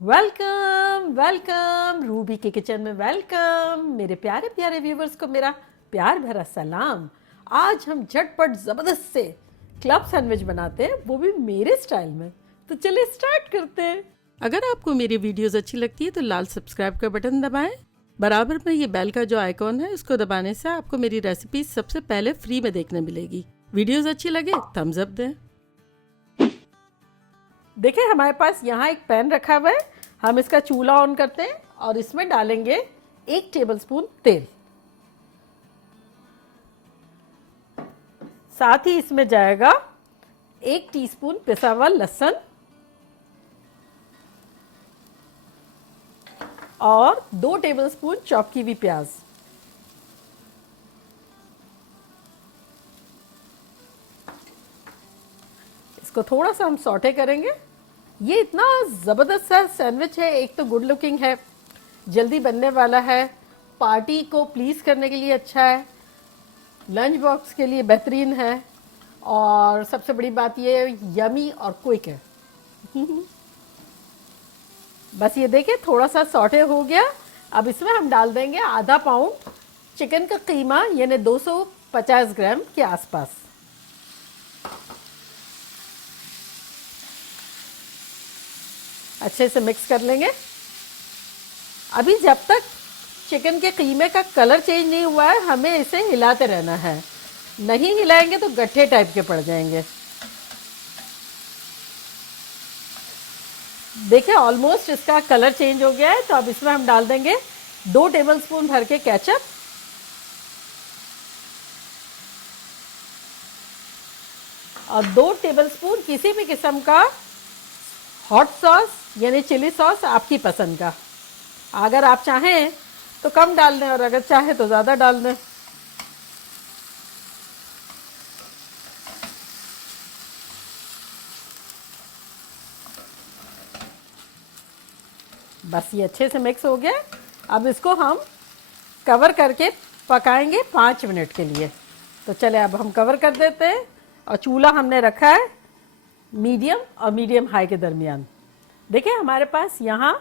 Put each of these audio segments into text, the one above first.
Welcome welcome Ruby के kitchen में welcome. मेरे प्यारे प्यारे व्यूवर्स को मेरा प्यार भरा सलाम। आज हम झटपट ज़बरदस्त से क्लब सैंडविच बनाते हैं, वो भी मेरे स्टाइल में। तो चलिए स्टार्ट करते हैं। अगर आपको मेरी वीडियोस अच्छी लगती है तो लाल सब्सक्राइब का बटन दबाएं। बराबर में ये बेल का जो आइकॉन है इसको दबाने से आपको मेरी रेसिपी सबसे पहले फ्री में देखने मिलेगी। वीडियोस अच्छी लगे थम्स अप दें। देखिए हमारे पास यहाँ एक पैन रखा हुआ है। हम इसका चूल्हा ऑन करते हैं और इसमें डालेंगे 1 टेबलस्पून तेल। साथ ही इसमें जाएगा 1 टीस्पून पिसा हुआ लहसुन और 2 टेबलस्पून चॉप की हुई प्याज। इसको थोड़ा सा हम सौटे करेंगे। ये इतना ज़बरदस्त सा सैंडविच है। एक तो गुड लुकिंग है, जल्दी बनने वाला है, पार्टी को प्लीज़ करने के लिए अच्छा है, लंच बॉक्स के लिए बेहतरीन है और सबसे बड़ी बात ये यमी और क्विक है। बस ये देखिए थोड़ा सा सॉटे हो गया। अब इसमें हम डाल देंगे आधा पाउंड चिकन का कीमा, यानी 250 ग्राम के आसपास। अच्छे से मिक्स कर लेंगे। अभी जब तक चिकन के कीमे का कलर चेंज नहीं हुआ है हमें इसे हिलाते रहना है, नहीं हिलाएंगे तो गट्ठे टाइप के पड़ जाएंगे। देखिए ऑलमोस्ट इसका कलर चेंज हो गया है। तो अब इसमें हम डाल देंगे 2 टेबलस्पून भर के केचप और 2 टेबलस्पून किसी भी किस्म का हॉट सॉस यानी चिली सॉस, आपकी पसंद का। अगर आप चाहें तो कम डाल दें और अगर चाहें तो ज़्यादा डाल दें। बस ये अच्छे से मिक्स हो गया। अब इसको हम कवर करके पकाएंगे 5 मिनट के लिए। तो चले अब हम कवर कर देते हैं और चूल्हा हमने रखा है मीडियम और मीडियम हाई के दरमियान। देखिए हमारे पास यहाँ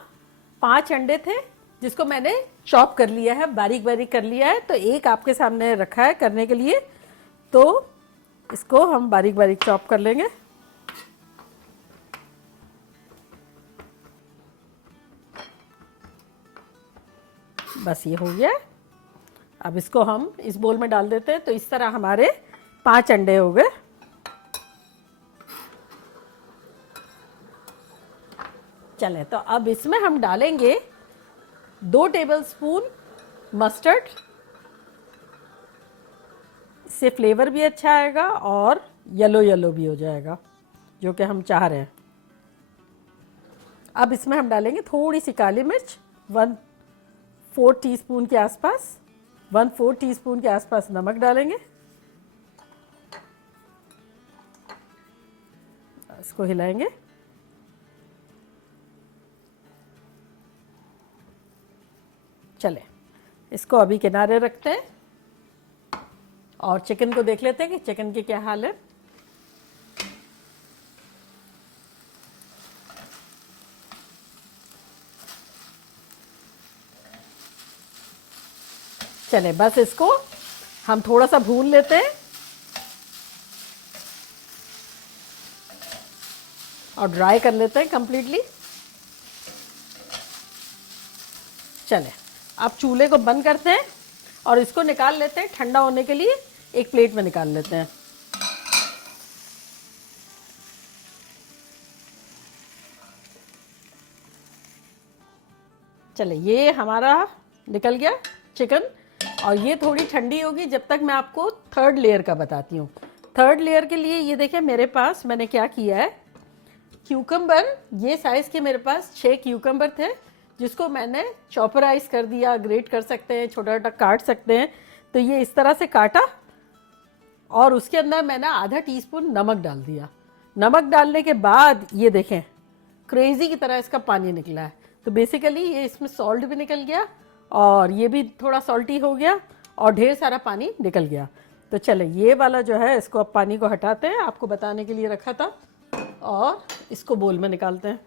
5 अंडे थे जिसको मैंने चॉप कर लिया है, बारीक बारीक कर लिया है। तो एक आपके सामने रखा है करने के लिए, तो इसको हम बारीक बारीक चॉप कर लेंगे। बस ये हो गया। अब इसको हम इस बोल में डाल देते हैं। तो इस तरह हमारे 5 अंडे हो गए। चलें तो अब इसमें हम डालेंगे 2 टेबलस्पून मस्टर्ड। इससे फ्लेवर भी अच्छा आएगा और येलो येलो भी हो जाएगा, जो कि हम चाह रहे हैं। अब इसमें हम डालेंगे थोड़ी सी काली मिर्च, 1/4 टीस्पून के आसपास, 1/4 टीस्पून के आसपास नमक डालेंगे। इसको हिलाएंगे। चले इसको अभी किनारे रखते हैं और चिकन को देख लेते हैं कि चिकन की क्या हाल है। चले बस इसको हम थोड़ा सा भून लेते हैं और ड्राई कर लेते हैं कंप्लीटली। चले अब चूल्हे को बंद करते हैं और इसको निकाल लेते हैं ठंडा होने के लिए। एक प्लेट में निकाल लेते हैं। चले ये हमारा निकल गया चिकन और ये थोड़ी ठंडी होगी जब तक मैं आपको 3rd लेयर का बताती हूँ। 3rd लेयर के लिए ये देखिए मेरे पास मैंने क्या किया है, क्यूकम्बर, ये साइज़ के मेरे पास 6 क्यूकम्बर थे जिसको मैंने चॉपराइज कर दिया, ग्रेट कर सकते हैं, छोटा छोटा काट सकते हैं। तो ये इस तरह से काटा और उसके अंदर मैंने आधा टीस्पून नमक डाल दिया। नमक डालने के बाद ये देखें क्रेजी की तरह इसका पानी निकला है। तो बेसिकली ये इसमें सॉल्ट भी निकल गया और ये भी थोड़ा सॉल्टी हो गया और ढेर सारा पानी निकल गया। तो चले ये वाला जो है इसको अब पानी को हटाते हैं, आपको बताने के लिए रखा था, और इसको बोल में निकालते हैं।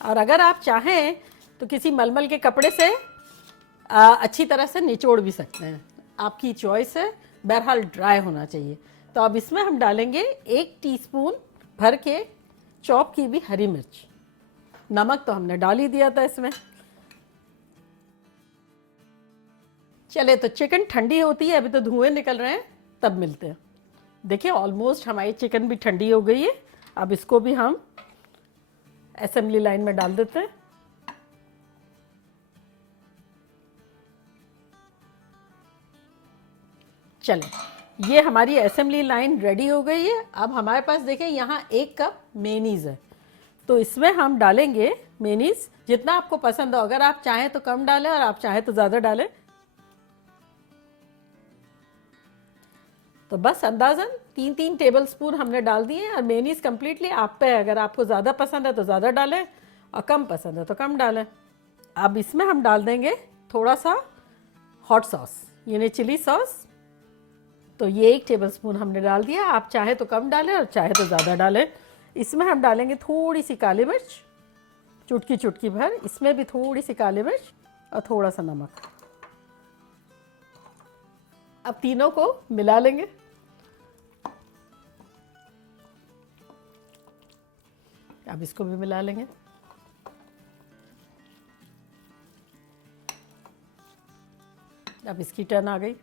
और अगर आप चाहें तो किसी मलमल के कपड़े से अच्छी तरह से निचोड़ भी सकते हैं, आपकी चॉइस है, बहरहाल ड्राई होना चाहिए। तो अब इसमें हम डालेंगे 1 टीस्पून भर के चॉप की हुई हरी मिर्च। नमक तो हमने डाल ही दिया था इसमें। चले तो चिकन ठंडी होती है, अभी तो धुएं निकल रहे हैं, तब मिलते हैं। देखिए ऑलमोस्ट हमारी चिकन भी ठंडी हो गई है। अब इसको भी हम असेंबली लाइन में डाल देते हैं। चलें, ये हमारी असेंबली लाइन रेडी हो गई है। अब हमारे पास देखें यहाँ 1 कप मेनीज है, तो इसमें हम डालेंगे मेनीज जितना आपको पसंद हो। अगर आप चाहें तो कम डालें और आप चाहें तो ज़्यादा डालें। तो बस अंदाजन 3-3 टेबल स्पून हमने डाल दिए। और मेनीज कम्प्लीटली आप पे है, अगर आपको ज़्यादा पसंद है तो ज़्यादा डालें और कम पसंद है तो कम डालें। अब इसमें हम डाल देंगे थोड़ा सा हॉट सॉस, यानी चिली सॉस। तो ये 1 टेबल स्पून हमने डाल दिया, आप चाहे तो कम डालें और चाहे तो ज़्यादा डालें। इसमें हम डालेंगे थोड़ी सी काली मिर्च, चुटकी चुटकी भर। इसमें भी थोड़ी सी काली मिर्च और थोड़ा सा नमक। अब तीनों को मिला लेंगे। अब इसको भी मिला लेंगे। अब इसकी टर्न आ गई।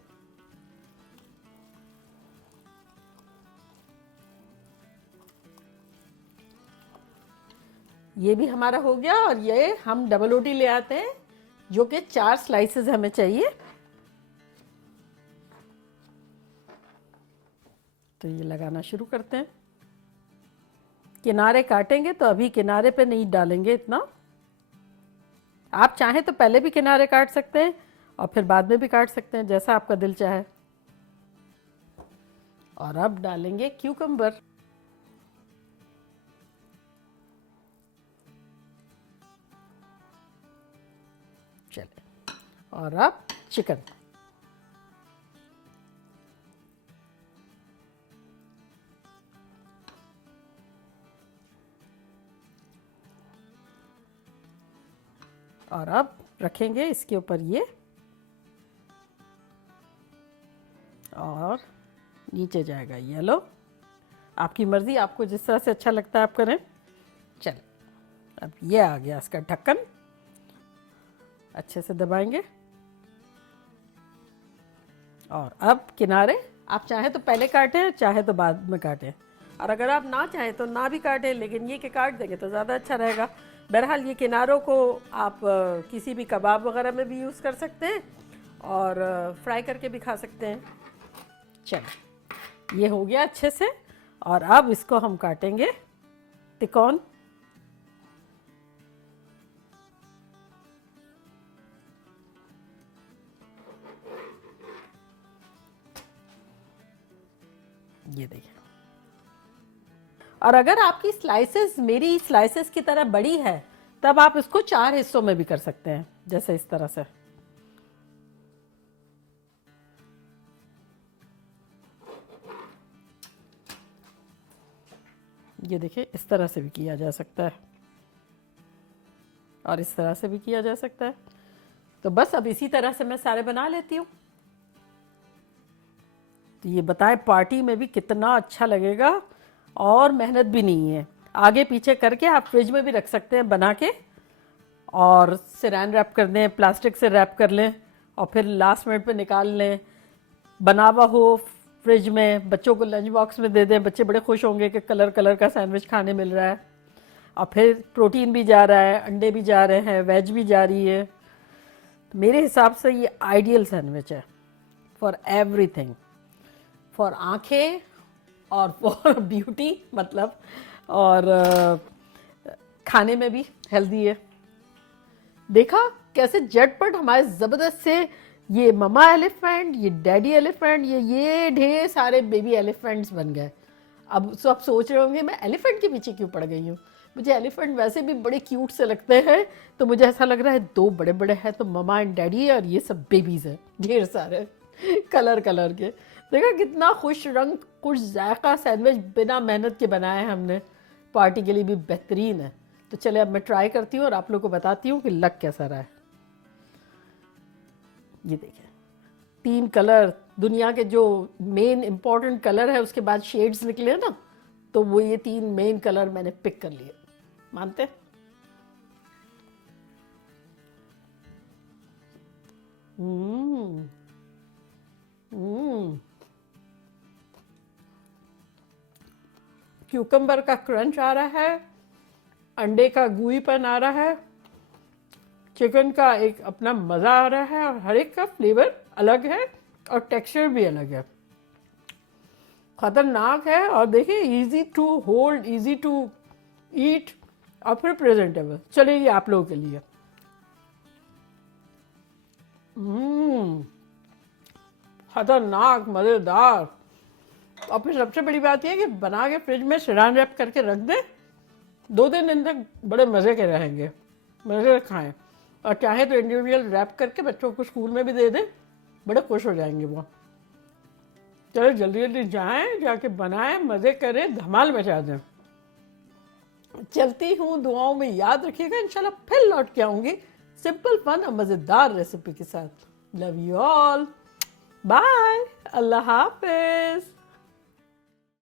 ये भी हमारा हो गया। और ये हम डबल रोटी ले आते हैं जो कि 4 स्लाइसेस हमें चाहिए। तो ये लगाना शुरू करते हैं। किनारे काटेंगे तो अभी किनारे पे नहीं डालेंगे इतना। आप चाहें तो पहले भी किनारे काट सकते हैं और फिर बाद में भी काट सकते हैं, जैसा आपका दिल चाहे। और अब डालेंगे क्यूकम्बर। चले, और अब चिकन। और अब रखेंगे इसके ऊपर ये, और नीचे जाएगा येलो। आपकी मर्जी, आपको जिस तरह से अच्छा लगता है आप करें। चल, अब ये आ गया इसका ढक्कन। अच्छे से दबाएंगे। और अब किनारे आप चाहे तो पहले काटें, चाहे तो बाद में काटें। और अगर आप ना चाहें तो ना भी काटें, लेकिन ये कि काट देंगे तो ज़्यादा अच्छा रहेगा। बहरहाल ये किनारों को आप किसी भी कबाब वगैरह में भी यूज़ कर सकते हैं और फ्राई करके भी खा सकते हैं। चलो, ये हो गया अच्छे से। और अब इसको हम काटेंगे तिकोन। ये देखिए। और अगर आपकी स्लाइसेस मेरी स्लाइसेस की तरह बड़ी है तब आप इसको 4 हिस्सों में भी कर सकते हैं, जैसे इस तरह से। ये देखिए, इस तरह से भी किया जा सकता है और इस तरह से भी किया जा सकता है। तो बस अब इसी तरह से मैं सारे बना लेती हूँ। तो ये बताएं पार्टी में भी कितना अच्छा लगेगा और मेहनत भी नहीं है। आगे पीछे करके आप फ्रिज में भी रख सकते हैं बना के, और सिरैन रैप कर दें, प्लास्टिक से रैप कर लें और फिर लास्ट मिनट पे निकाल लें। बना हुआ हो फ्रिज में, बच्चों को लंच बॉक्स में दे दें। बच्चे बड़े खुश होंगे कि कलर कलर का सैंडविच खाने मिल रहा है। और फिर प्रोटीन भी जा रहा है, अंडे भी जा रहे हैं, वेज भी जा रही है। तो मेरे हिसाब से ये आइडियल सैंडविच है फॉर एवरीथिंग, फॉर आँखें और फॉर ब्यूटी, मतलब, और खाने में भी हेल्दी है। देखा कैसे झटपट हमारे ज़बरदस्त से ये ममा एलिफेंट, ये डैडी एलिफेंट, ये ढेर सारे बेबी एलिफेंट्स बन गए। अब तो आप सोच रहे होंगे मैं एलिफेंट के पीछे क्यों पड़ गई हूँ। मुझे एलिफेंट वैसे भी बड़े क्यूट से लगते हैं, तो मुझे ऐसा लग रहा है 2 बड़े बड़े हैं तो ममा एंड डैडी है और ये सब बेबीज़ हैं ढेर सारे कलर कलर के। देखा कितना खुश रंग खुश जायका सैंडविच बिना मेहनत के बनाया है हमने। पार्टी के लिए भी बेहतरीन है। तो चले अब मैं ट्राई करती हूँ और आप लोग को बताती हूँ कि लग कैसा रहा है। ये देखिए 3 कलर, दुनिया के जो मेन इंपॉर्टेंट कलर है उसके बाद शेड्स निकले ना, तो वो ये 3 मेन कलर मैंने पिक कर लिए। मानते? हम्म हम्म क्यूकम्बर का क्रंच आ रहा है, अंडे का गूईपन आ रहा है, चिकन का एक अपना मज़ा आ रहा है, और हर एक का फ्लेवर अलग है और टेक्सचर भी अलग है। खतरनाक है, और देखिए easy to hold, easy to eat, और फिर प्रेजेंटेबल। चलिए ये आप लोगों के लिए। खतरनाक मज़ेदार। और फिर सबसे बड़ी बात यह है कि बना के फ्रिज में सिरान रैप करके रख दें, 2-3 दिन तक बड़े मज़े के रहेंगे, मज़े से खाएं। और चाहे तो इंडिविजुअल रैप करके बच्चों को स्कूल में भी दे दें, बड़े खुश हो जाएंगे वो। चलो जल्दी जल्दी जाएं, जाके बनाएं, मज़े करें, धमाल मचा दें। चलती हूँ, दुआओं में याद रखिएगा, इंशाल्लाह फिर लौट के आऊँगी सिंपल फन और मज़ेदार रेसिपी के साथ। लव यू ऑल, बाय, अल्लाह हाफिज़।